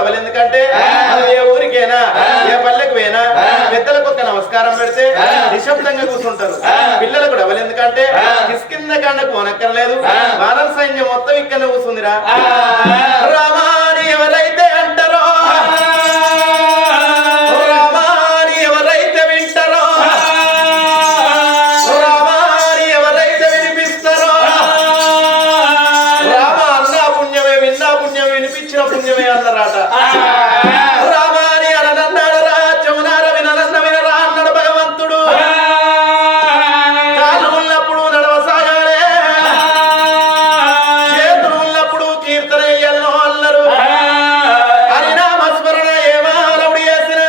Double ఎందుకంటే ఏ ఊరికైనా ఏ పల్లెకు పోయినా పెద్దలకు ఒక నమస్కారం పెడితే నిశ్శబ్దంగా కూర్చుంటారు. పిల్లలకు డబల్ ఎందుకంటే కిష్కింద కండకు వనక్కర్లేదు. వానర సైన్యం మొత్తం ఇక్కడ కూర్చుందిరా. రామాని ఎవరైతే అంటారో, రామాని ఎవరైతే వింటారో, రామాని ఎవరైతే వినిపిస్తారో, రామ అన్న పుణ్యమే, విన్నా పుణ్యం, వినిపించిన పుణ్యమే అన్నారట. రామాని అనన్నాడరా, చెవునార విననన్న వినరా అన్నాడు భగవంతుడు. కాళ్ళు ఉన్నప్పుడు నడవసాగాలే, చేతులు ఉన్నప్పుడు కీర్తన ఎన్నో అన్నారు. హరినామస్మరణ ఏమాలవుడు చేసిన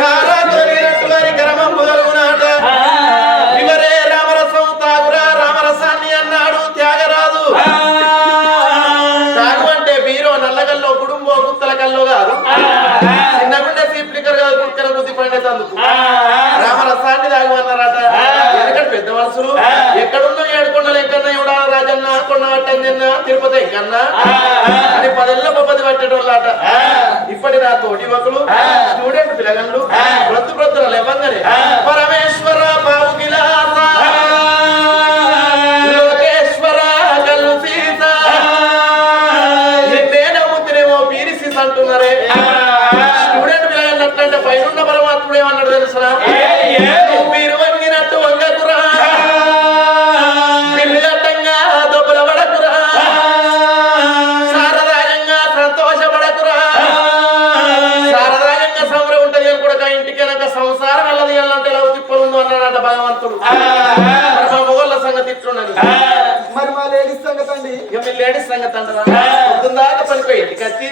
కారాతోలినట్టు వారి క్రమం మొదలుగునాట. ఇవరే రామరసం తాగురా, రామరసాన్ని అన్నాడు త్యాగరాజు. తాగు అంటే బీరో నల్లగల్లో కుటుంబో గుత్తల కల్లో కాదు, చిన్నగుండే సీప్లికర్ కాదు, కుక్కల బుద్ధి పండేందుకు రామరసాన్ని తాగమన్నారట. ఎందుకంటే పెద్ద మనసులు ఎక్కడున్నా ఏడుకొండలు ఎక్కన్నా ఎవడా రాజన్న కొండ పట్టందిన్నా తిరుపతి ఎక్కన్నా అని 10 ఏళ్ల పద్ధతి పట్టేటోళ్ళట. ఇప్పటి నా తోటి యువకులు స్టూడెంట్ పిల్లగండ్లు బ్రతుల లేవంగానే పరమేశ్వర బాబు గిలాస లోకేశ్వర కల్లు సీస నేనమ్ముతునేమో పీరి సీస అంటున్నారే. స్టూడెంట్ పిల్లగండ్లు అట్లంటే పైన పరమాత్ముడు ఏమన్నాడు తెలుసా? మీరు వంగినట్టు వంగకురా, పిల్లటంగా దొబ్బల పడకురా, సారదాయంగా సంతోషపడకురా. సారదాయంగా సంబరం ఉంటది అని కూడా ఇంటికి వెనక సంసారం వెళ్ళది అంటే లవ్ తిప్పలు అన్నాడట భగవంతుడు. మా మొగోళ్ళ సంగతి ఇట్లున్నది, మరి మా లేడీస్ సంగతి అండి. ఇక మీ లేడీస్ సంగతి అంటారా? పొద్దుందాకా పనిపోయి ఇంటికి వచ్చి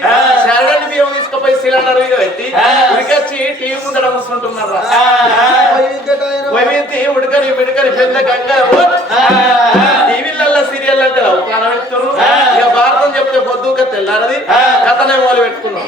శారదాన్ని బియ్యం తీసుకుపోయి సిలిండర్ పెట్టి ఉడికొచ్చి టీవీ ముందర కూర్చుంటున్నారా. వైవిధ్య ఉడకని మిడకని పెద్ద గంగా టీవీలలో సీరియల్ అంటే ప్రాణం ఇస్తారు. ఇక భారతం చెప్తే పొద్దుగా తెల్లారది కథనే మొదలు పెట్టుకున్నాం.